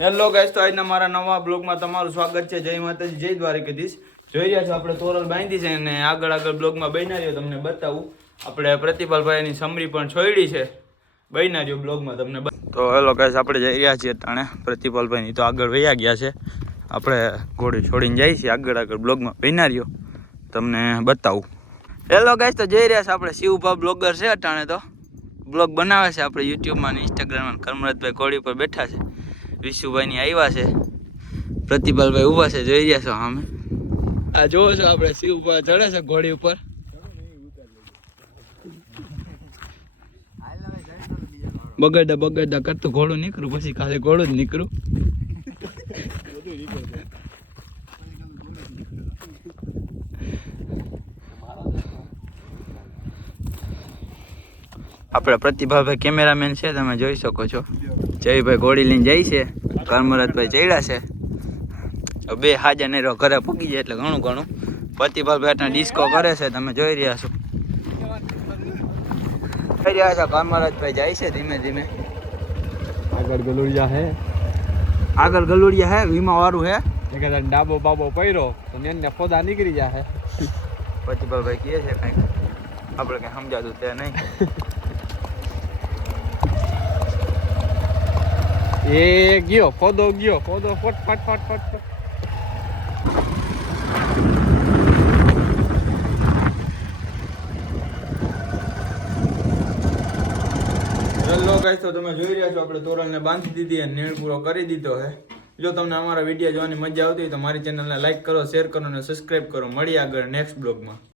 Hello guys, તો આજના મારા નવા બ્લોગમાં તમારું સ્વાગત છે. જય માતાજી, જય દ્વારકાધીશ. જોઈ રહ્યા છો આપણે તોરલ બાંધી છે અને આગળ બ્લોગમાં બન્યા તમને બતાવું. આપણે પ્રતિપાલભાઈની સમરી પણ છોડી છે, બન્યા બ્લોગમાં તમને. તો હેલો ગાઈસ, આપણે જઈ રહ્યા છીએ ટાણે પ્રતિપાલભાઈની તો આગળ વયા ગયા છે. આપણે ઘોડી છોડીને જઈએ છીએ આગળ બ્લોગમાં બન્યા તમને બતાવું. હેલો ગાઈસ, તો જઈ રહ્યા છે આપણે શિવભા બ્લોગર છે ટાણે, તો બ્લોગ બનાવે છે આપણે યુટ્યુબમાં અને ઇન્સ્ટાગ્રામમાં. કરમરતભાઈ ઘોડી પર બેઠા છે, વિશુભાઈની આવ્યા છે, પ્રતિપાલભાઈ ઊભા છે, જોઈ રહ્યા છો અમે. આ જોવો છો આપણે શિવભા ચડે છે ઘોડી ઉપર. બગડતા કરતું ઘોડું નીકળું, પછી ખાલી ઘોડું જ નીકળું. આપણે પ્રતિભાભાઈ કેમેરામેન છે, તમે જોઈ શકો છો. જયભાઈ ઘોડી લઈને જાય છે, કરમરતભાઈ ચડ્યા છે. બે હાજર નેરો ઘરે પૂગી જાય એટલે ઘણું પ્રતિભાભાઈ ડિસ્કો કરે છે, તમે જોઈ રહ્યા છો. કરમરતભાઈ જાય છે ધીમે ધીમે. આગળ ગલુડિયા હે વીમા વાળું હે. ડાબો બાબો પડ્યો તો ને ફોદા નીકળી જાય. પ્રતિભાભાઈ કહે છે કઈક, આપણે કઈ સમજાતું તે નહીં. એ ગયો ફોદો ફટ. હેલો ગાઈસ, તો તમે જોઈ રહ્યા છો આપણે તોરલને બાંધી દીધી અને નીણ પૂરો કરી દીધો છે. જો તમને અમારા વિડીયો જોવાની મજા આવતી હોય તો મારી ચેનલને લાઈક કરો, શેર કરો અને સબસ્ક્રાઈબ કરો. મળીએ આગળ નેક્સ્ટ બ્લોગમાં.